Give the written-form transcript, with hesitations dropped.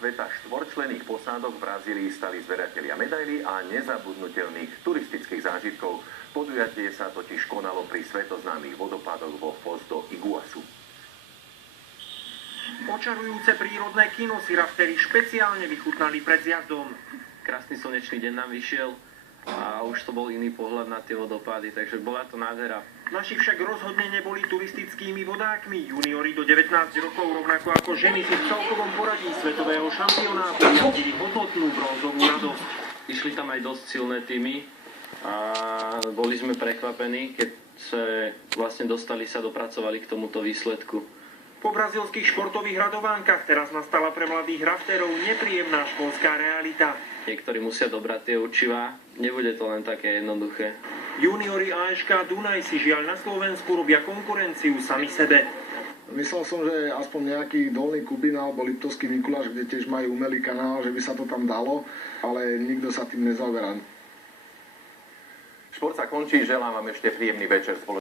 sveta štvorčlenných posádok v Brazílii stali zberatelia medailí a nezabudnutelných turistických zážitkov. Podujatie sa totiž konalo pri svetoznámych vodopádoch vo Foz do Iguaçu. Očarujúce prírodné kino si raftéri špeciálne vychutnali pred zjazdom. Krásny slnečný deň nám vyšiel a už to bol iný pohľad na tie vodopády, takže bola to nádhera. Naši však rozhodne neboli turistickými vodákmi. Juniori do 19 rokov, rovnako ako ženy, si v celkovom poradí svetového šampionátu vyjadili hodnotnú bronzovú radosť. Išli tam aj dosť silné týmy a boli sme prekvapení, keď sa dopracovali k tomuto výsledku. Po brazílskych športových radovánkach teraz nastala pre mladých raftérov nepríjemná školská realita. Niektorí musia dobrať tie učivá, nebude to len také jednoduché. Juniori AŠK Dunaj si žiaľ na Slovensku robia konkurenciu sami sebe. Myslel som, že aspoň nejaký Dolný Kubín alebo Liptovský Mikuláš, kde tiež majú umelý kanál, že by sa to tam dalo, ale nikto sa tým nezaoberá. Šport sa končí, želám vám ešte príjemný večer spoločnosti.